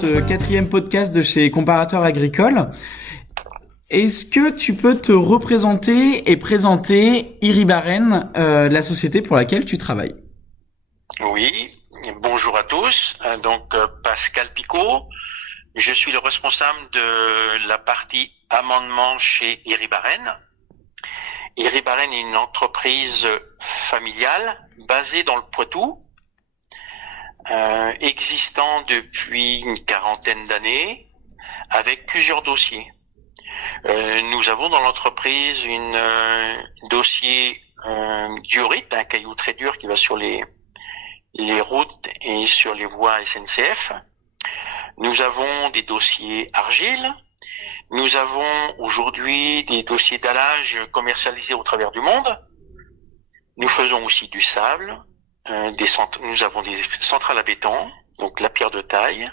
ce quatrième podcast de chez Comparateur Agricole. Est-ce que tu peux te représenter et présenter Iribaren, la société pour laquelle tu travailles? Oui, bonjour à tous. Pascal Picot, je suis le responsable de la partie amendement chez Iribaren. Iribaren est une entreprise familiale basée dans le Poitou, existant depuis une quarantaine d'années, avec plusieurs dossiers. Nous avons dans l'entreprise un dossier diorite, un caillou très dur qui va sur les routes et sur les voies SNCF. Nous avons des dossiers argile. Nous avons aujourd'hui des dossiers dallage commercialisés au travers du monde. Nous faisons aussi du sable. Nous avons des centrales à béton, donc la pierre de taille.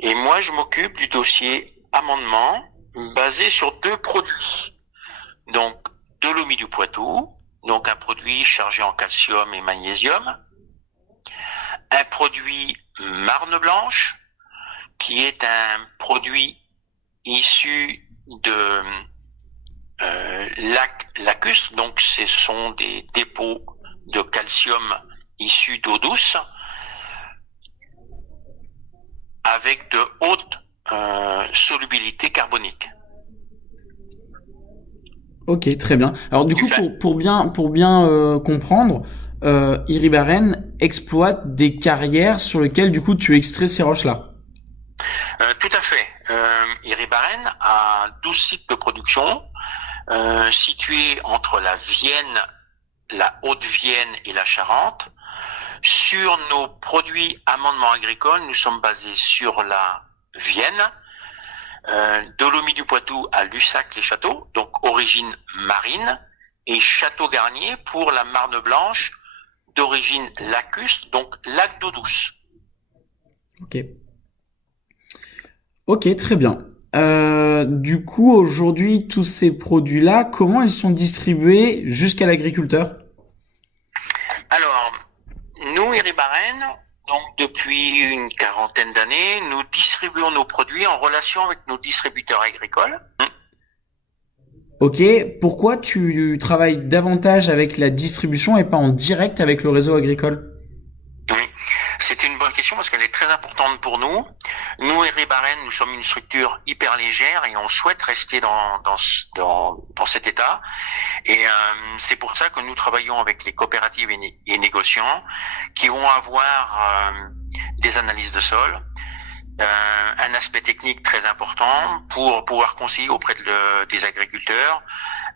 Et moi, je m'occupe du dossier amendement basé sur deux produits. Donc, Dolomie du Poitou, donc un produit chargé en calcium et magnésium. Un produit Marne Blanche, qui est un produit issu de lac lacustre, donc ce sont des dépôts de calcium issus d'eau douce, avec de hautes solubilité carbonique. Ok, très bien. Alors du coup, pour bien comprendre, Iribaren exploite des carrières sur lesquelles du coup tu extrais ces roches-là. Tout à fait. Iribaren a 12 sites de production situés entre la Vienne, la Haute-Vienne et la Charente. Sur nos produits amendements agricoles, nous sommes basés sur la Vienne, Dolomie du Poitou à Lussac-les-Châteaux, donc origine marine, et Château-Garnier pour la Marne Blanche d'origine lacustre, donc lac d'eau douce. Ok, très bien. Du coup, aujourd'hui, tous ces produits-là, comment ils sont distribués jusqu'à l'agriculteur? Alors, nous, Iribaren, donc depuis une quarantaine d'années, nous distribuons nos produits en relation avec nos distributeurs agricoles. Ok, pourquoi tu travailles davantage avec la distribution et pas en direct avec le réseau agricole? Oui, c'est une bonne question parce qu'elle est très importante pour nous. Nous, Iribaren, nous sommes une structure hyper légère et on souhaite rester dans cet état. Et c'est pour ça que nous travaillons avec les coopératives et négociants qui vont avoir des analyses de sol, un aspect technique très important pour pouvoir conseiller auprès des agriculteurs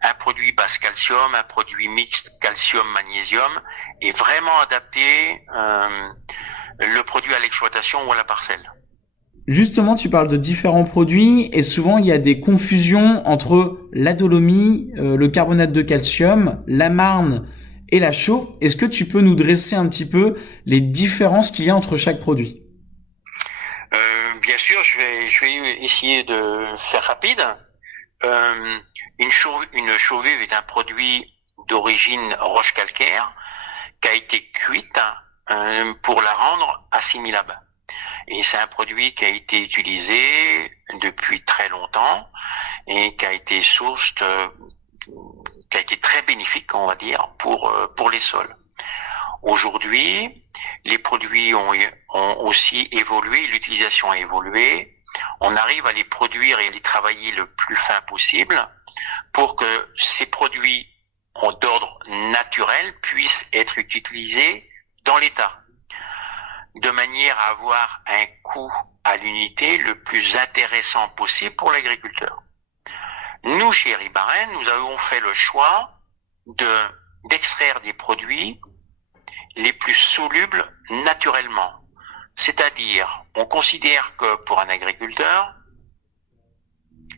un produit basse calcium, un produit mixte calcium-magnésium et vraiment adapter le produit à l'exploitation ou à la parcelle. Justement, tu parles de différents produits et souvent il y a des confusions entre la dolomie, le carbonate de calcium, la marne et la chaux. Est-ce que tu peux nous dresser un petit peu les différences qu'il y a entre chaque produit? Bien sûr, je vais essayer de faire rapide. Une chaux vive est un produit d'origine roche calcaire qui a été cuite pour la rendre assimilable. Et c'est un produit qui a été utilisé depuis très longtemps et qui a été qui a été très bénéfique, on va dire, pour les sols. Aujourd'hui, les produits ont aussi évolué, l'utilisation a évolué. On arrive à les produire et à les travailler le plus fin possible pour que ces produits d'ordre naturel puissent être utilisés dans l'état, de manière à avoir un coût à l'unité le plus intéressant possible pour l'agriculteur. Nous, chez Iribaren, nous avons fait le choix d'extraire des produits les plus solubles naturellement. C'est-à-dire, on considère que pour un agriculteur,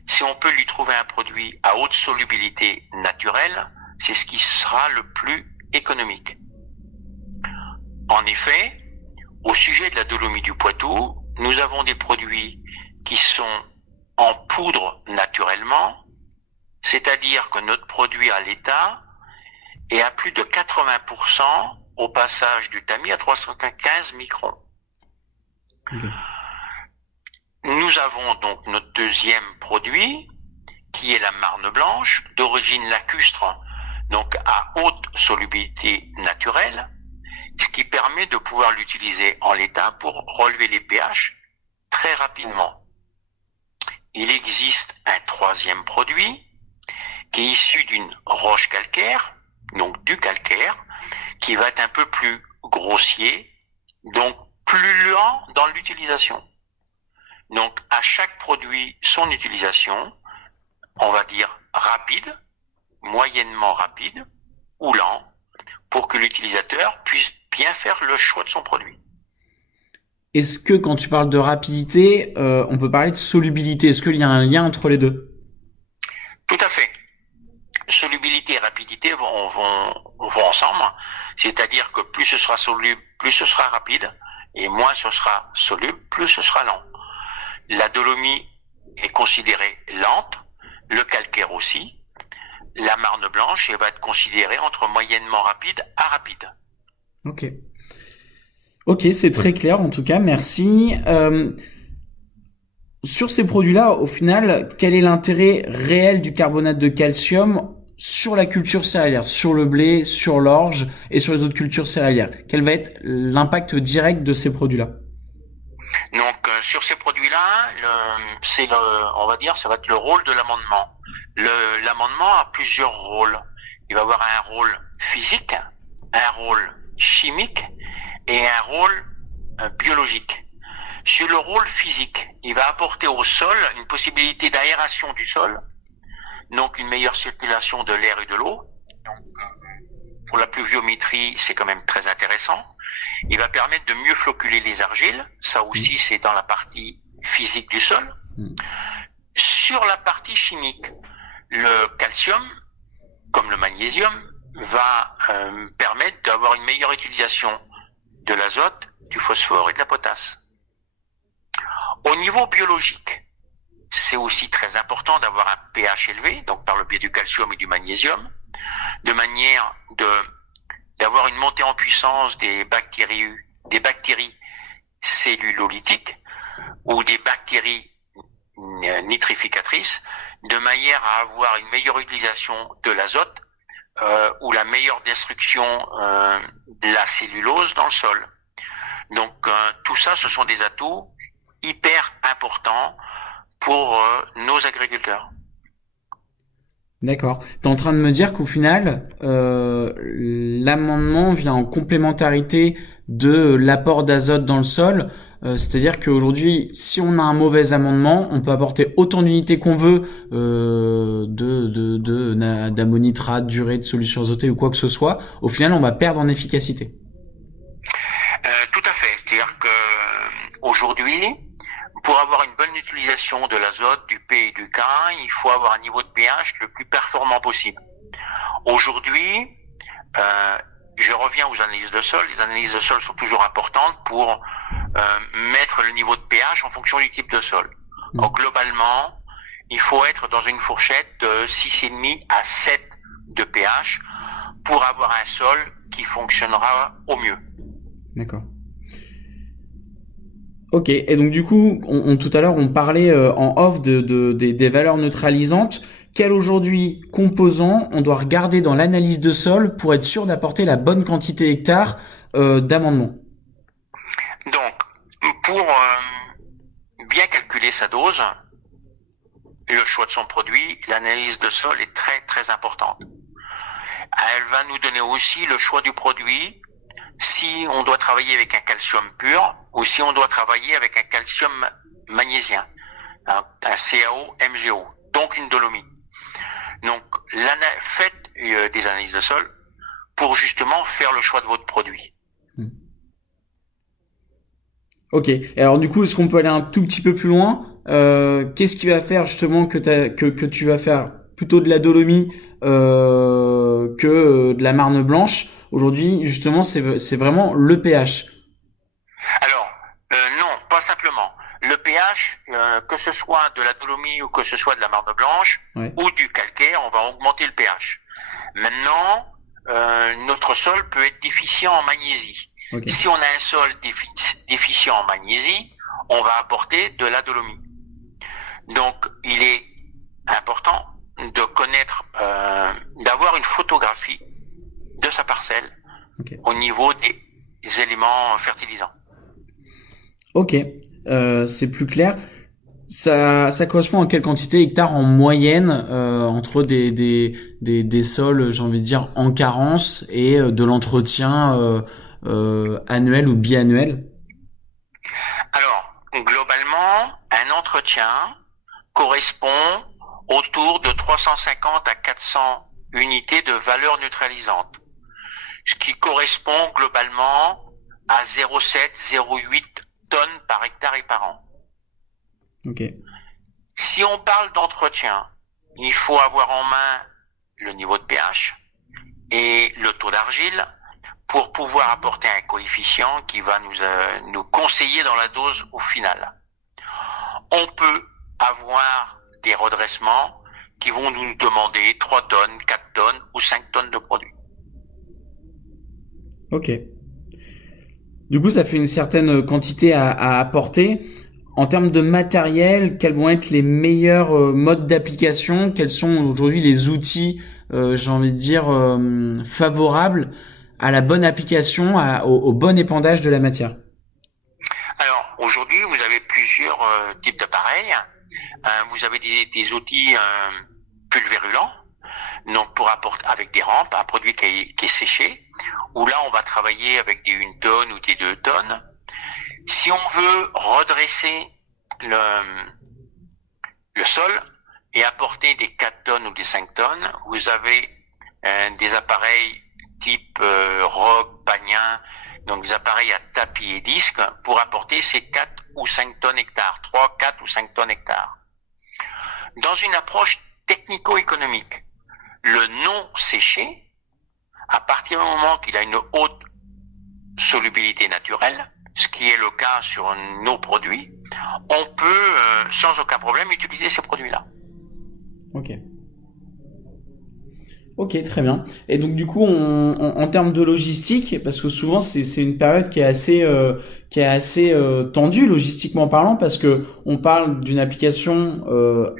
si on peut lui trouver un produit à haute solubilité naturelle, c'est ce qui sera le plus économique. En effet, au sujet de la Dolomie du Poitou, nous avons des produits qui sont en poudre naturellement, c'est-à-dire que notre produit à l'état est à plus de 80% au passage du tamis à 315 microns. Okay. Nous avons donc notre deuxième produit, qui est la marne blanche, d'origine lacustre, donc à haute solubilité naturelle, ce qui permet de pouvoir l'utiliser en l'état pour relever les pH très rapidement. Il existe un troisième produit qui est issu d'une roche calcaire, donc du calcaire, qui va être un peu plus grossier, donc plus lent dans l'utilisation. Donc à chaque produit, son utilisation, on va dire rapide, moyennement rapide ou lent, pour que l'utilisateur puisse bien faire le choix de son produit. Est-ce que quand tu parles de rapidité, on peut parler de solubilité? Est-ce qu'il y a un lien entre les deux? Tout à fait. Solubilité et rapidité vont ensemble, c'est-à-dire que plus ce sera soluble, plus ce sera rapide, et moins ce sera soluble, plus ce sera lent. La dolomie est considérée lente, le calcaire aussi. La marne blanche, elle va être considérée entre moyennement rapide à rapide. Ok. Ok, c'est très clair en tout cas, merci. Sur ces produits-là, au final, quel est l'intérêt réel du carbonate de calcium sur la culture céréalière, sur le blé, sur l'orge et sur les autres cultures céréalières? Quel va être l'impact direct de ces produits-là? Donc sur ces produits-là, on va dire, ça va être le rôle de l'amendement. L'amendement a plusieurs rôles. Il va avoir un rôle physique, un rôle chimique et un rôle biologique. Sur le rôle physique, il va apporter au sol une possibilité d'aération du sol, donc une meilleure circulation de l'air et de l'eau. Donc, pour la pluviométrie, c'est quand même très intéressant. Il va permettre de mieux floculer les argiles. Ça aussi, c'est dans la partie physique du sol. Sur la partie chimique, le calcium, comme le magnésium, va permettre d'avoir une meilleure utilisation de l'azote, du phosphore et de la potasse. Au niveau biologique, c'est aussi très important d'avoir un pH élevé, donc par le biais du calcium et du magnésium, de manière d'avoir une montée en puissance des bactéries cellulolytiques ou des bactéries nitrificatrices, de manière à avoir une meilleure utilisation de l'azote ou la meilleure destruction de la cellulose dans le sol. Donc tout ça, ce sont des atouts hyper importants pour nos agriculteurs. D'accord. Tu es en train de me dire qu'au final, l'amendement vient en complémentarité de l'apport d'azote dans le sol. C'est-à-dire qu'aujourd'hui, si on a un mauvais amendement, on peut apporter autant d'unités qu'on veut d'ammonitrate, d'urée, de solution azotée ou quoi que ce soit. Au final, on va perdre en efficacité. Tout à fait. C'est-à-dire que aujourd'hui, pour avoir une bonne utilisation de l'azote, du P et du K, il faut avoir un niveau de pH le plus performant possible. Aujourd'hui, je reviens aux analyses de sol. Les analyses de sol sont toujours importantes pour mettre le niveau de pH en fonction du type de sol. Donc globalement, il faut être dans une fourchette de 6,5 à 7 de pH pour avoir un sol qui fonctionnera au mieux. D'accord. Ok, et donc du coup, tout à l'heure, on parlait en off des valeurs neutralisantes. Quel aujourd'hui composant on doit regarder dans l'analyse de sol pour être sûr d'apporter la bonne quantité hectare d'amendement? Donc, pour bien calculer sa dose, le choix de son produit, l'analyse de sol est très très importante. Elle va nous donner aussi le choix du produit, si on doit travailler avec un calcium pur ou si on doit travailler avec un calcium magnésien, un CaO MgO, donc une dolomie. Donc, faites des analyses de sol pour justement faire le choix de votre produit. Ok. Et alors du coup, est-ce qu'on peut aller un tout petit peu plus loin? Qu'est-ce qui va faire justement que tu vas faire plutôt de la dolomie que de la marne blanche? Aujourd'hui, justement, c'est vraiment le pH. Alors, non, pas simplement. Le pH, que ce soit de la dolomie ou que ce soit de la marne blanche ou du calcaire, on va augmenter le pH. Maintenant, notre sol peut être déficient en magnésie. Okay. Si on a un sol déficient en magnésie, on va apporter de la dolomie. Donc, il est important de connaître, d'avoir une photographie de sa parcelle au niveau des éléments fertilisants. Ok, c'est plus clair. Ça correspond à quelle quantité hectares en moyenne entre des sols, j'ai envie de dire, en carence et de l'entretien annuel ou biannuel? Alors, globalement, un entretien correspond autour de 350 à 400 unités de valeur neutralisante, ce qui correspond globalement à 0,7-0,8 tonnes par hectare et par an. Okay. Si on parle d'entretien, il faut avoir en main le niveau de pH et le taux d'argile pour pouvoir apporter un coefficient qui va nous conseiller dans la dose au final. On peut avoir des redressements qui vont nous demander 3 tonnes, 4 tonnes ou 5 tonnes de produit. Ok. Du coup, ça fait une certaine quantité à apporter. En termes de matériel, quels vont être les meilleurs modes d'application? Quels sont aujourd'hui les outils, j'ai envie de dire, favorables à la bonne application, au bon épandage de la matière? Alors, aujourd'hui, vous avez plusieurs types d'appareils. Vous avez des outils pulvérulents, donc pour apporter avec des rampes, un produit qui est séché, où là, on va travailler avec des 1 tonne ou des 2 tonnes. Si on veut redresser le sol et apporter des 4 tonnes ou des 5 tonnes, vous avez des appareils type Rogue, Pagnin, donc des appareils à tapis et disque pour apporter ces 4 ou 5 tonnes hectares, 3, 4 ou 5 tonnes hectares. Dans une approche technico-économique, le non séché, à partir du moment qu'il a une haute solubilité naturelle, ce qui est le cas sur nos produits, on peut sans aucun problème utiliser ces produits-là. Ok. Ok, très bien. Et donc du coup, en termes de logistique, parce que souvent c'est une période qui est assez tendue logistiquement parlant, parce que on parle d'une application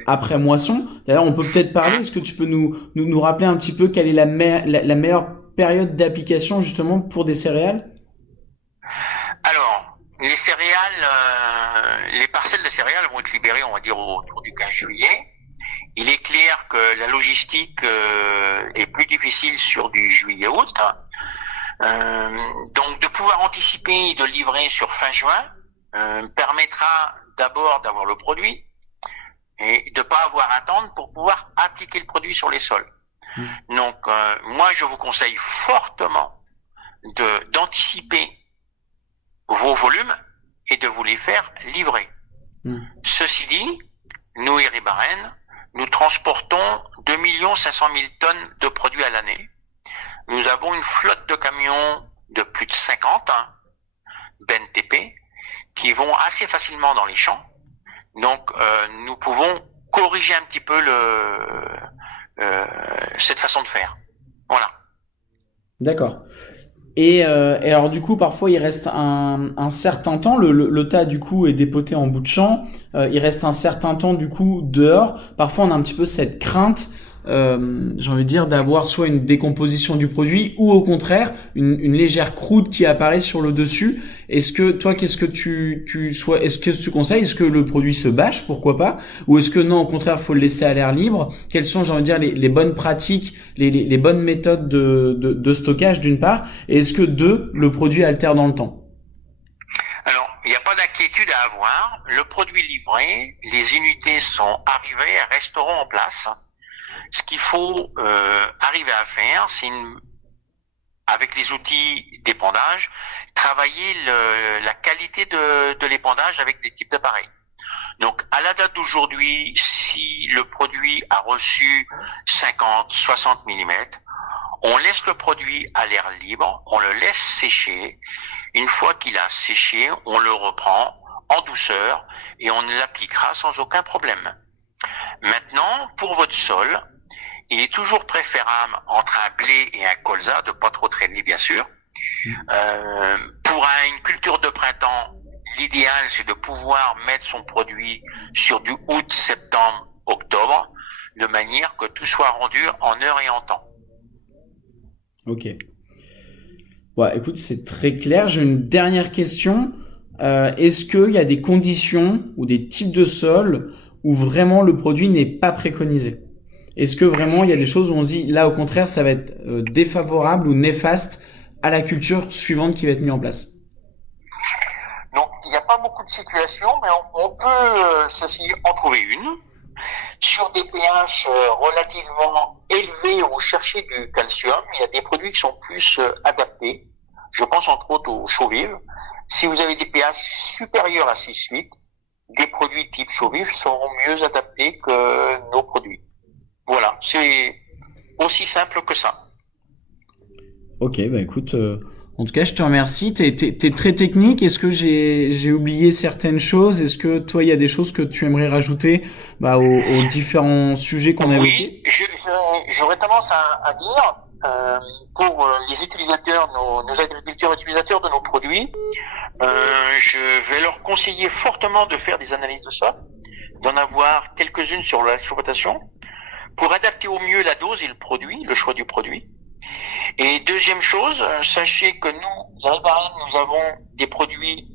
après moisson. D'ailleurs, on peut peut-être parler. Est-ce que tu peux nous rappeler un petit peu quelle est la meilleure période d'application justement pour des céréales? Alors, les céréales, les parcelles de céréales vont être libérées, on va dire, autour du 15 juillet. Il est clair que la logistique est plus difficile sur du juillet-août. Donc, de pouvoir anticiper et de livrer sur fin juin permettra d'abord d'avoir le produit et de pas avoir à attendre pour pouvoir appliquer le produit sur les sols. Donc, moi, je vous conseille fortement d'anticiper vos volumes et de vous les faire livrer. Ceci dit, nous, Iribarren, nous transportons 2 500 000 tonnes de produits à l'année. Nous avons une flotte de camions de plus de 50 BNTP qui vont assez facilement dans les champs. Donc, nous pouvons corriger un petit peu cette façon de faire. Voilà. D'accord. Et alors du coup, parfois il reste un certain temps. Le tas du coup est dépoté en bout de champ. Il reste un certain temps du coup dehors. Parfois on a un petit peu cette crainte, j'ai envie de dire, d'avoir soit une décomposition du produit ou au contraire une légère croûte qui apparaît sur le dessus. Est-ce que toi, qu'est-ce que est-ce que tu conseilles? Est-ce que le produit se bâche, pourquoi pas? Ou est-ce que non, au contraire, faut le laisser à l'air libre? Quelles sont, j'ai envie de dire, les bonnes pratiques, les bonnes méthodes de stockage d'une part? Et est-ce que deux, le produit altère dans le temps? Alors, il n'y a pas d'inquiétude à avoir. Le produit livré, les unités sont arrivées, elles resteront en place. Ce qu'il faut arriver à faire, c'est avec les outils d'épandage, travailler la qualité de l'épandage avec des types d'appareils. Donc, à la date d'aujourd'hui, si le produit a reçu 50, 60 mm, on laisse le produit à l'air libre, on le laisse sécher. Une fois qu'il a séché, on le reprend en douceur et on l'appliquera sans aucun problème. Maintenant, pour votre sol, il est toujours préférable entre un blé et un colza, de pas trop traîner bien sûr. Pour une culture de printemps, l'idéal, c'est de pouvoir mettre son produit sur du août, septembre, octobre, de manière que tout soit rendu en heure et en temps. Ok. Ouais, écoute, c'est très clair. J'ai une dernière question. Est-ce qu'il y a des conditions ou des types de sols où vraiment le produit n'est pas préconisé? Est-ce que vraiment il y a des choses où on se dit là au contraire ça va être défavorable ou néfaste à la culture suivante qui va être mise en place? Donc, il n'y a pas beaucoup de situations, mais on peut ceci en trouver une. Sur des pH relativement élevés où chercher du calcium, il y a des produits qui sont plus adaptés. Je pense entre autres au chaux-vive. Si vous avez des pH supérieurs à 6,8, des produits type chaux-vive seront mieux adaptés que nos produits. Voilà, c'est aussi simple que ça. Ok, bah écoute, en tout cas, je te remercie. T'es très technique. Est-ce que j'ai oublié certaines choses? Est-ce que toi, il y a des choses que tu aimerais rajouter aux différents sujets qu'on a évoqués? Oui, j'aurais tendance à dire pour les utilisateurs, nos agriculteurs utilisateurs de nos produits, je vais leur conseiller fortement de faire des analyses de sol, d'en avoir quelques-unes sur l'exploitation, pour adapter au mieux la dose et le produit, le choix du produit. Et deuxième chose, sachez que nous, à Albarine, nous avons des produits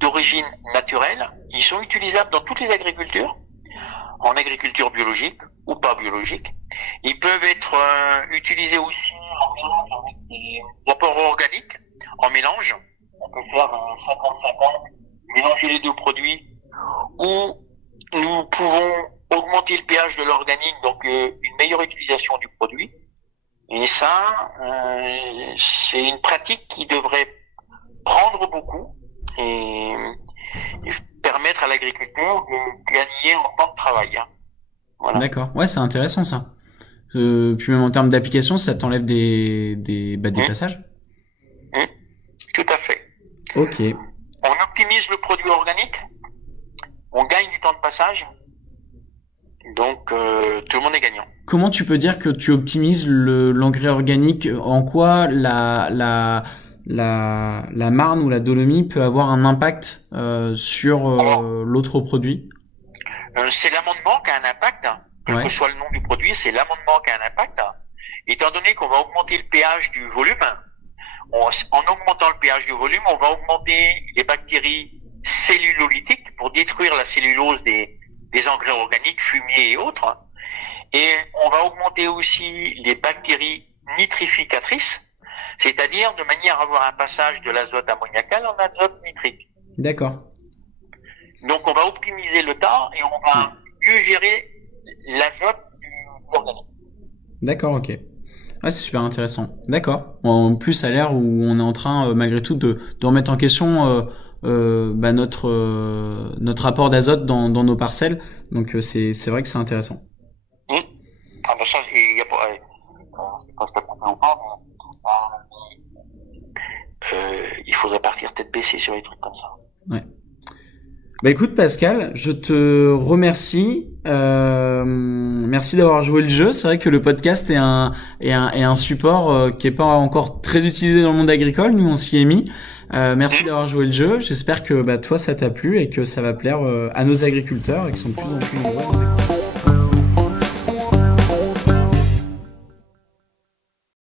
d'origine naturelle. Ils sont utilisables dans toutes les agricultures, en agriculture biologique ou pas biologique. Ils peuvent être utilisés aussi en mélange avec des apports organiques, en mélange. On peut faire 50-50, mélanger les deux produits, ou nous pouvons augmenter le pH de l'organique, donc une meilleure utilisation du produit. Et ça, c'est une pratique qui devrait prendre beaucoup et permettre à l'agriculteur de gagner en temps de travail. Voilà. D'accord. Ouais, c'est intéressant ça. Puis même en termes d'application, ça t'enlève des passages. Tout à fait. Ok. On optimise le produit organique, on gagne du temps de passage, donc tout le monde est gagnant. Comment tu peux dire que tu optimises l'engrais organique? En quoi la marne ou la dolomie peut avoir un impact sur l'autre produit? C'est l'amendement qui a un impact, quel que soit le nom du produit, c'est l'amendement qui a un impact. Étant donné qu'on va augmenter le pH du volume, en augmentant le pH du volume, on va augmenter les bactéries cellulolytiques pour détruire la cellulose des engrais organiques, fumier et autres. Et on va augmenter aussi les bactéries nitrificatrices, c'est-à-dire de manière à avoir un passage de l'azote ammoniacal en azote nitrique. D'accord. Donc on va optimiser le tas et on va mieux gérer l'azote du organique. D'accord, ok. Ah, c'est super intéressant. D'accord. En plus, à l'ère où on est en train, malgré tout, de remettre en question notre apport d'azote dans nos parcelles. Donc c'est vrai que c'est intéressant. Ah ben ça, il y a pas, il faudrait partir tête baissée sur les trucs comme ça. Ouais. Bah écoute Pascal, je te remercie. Merci d'avoir joué le jeu. C'est vrai que le podcast est un support qui est pas encore très utilisé dans le monde agricole. Nous on s'y est mis. Merci d'avoir joué le jeu. J'espère que toi ça t'a plu et que ça va plaire à nos agriculteurs et qu'ils sont de plus en plus nombreux.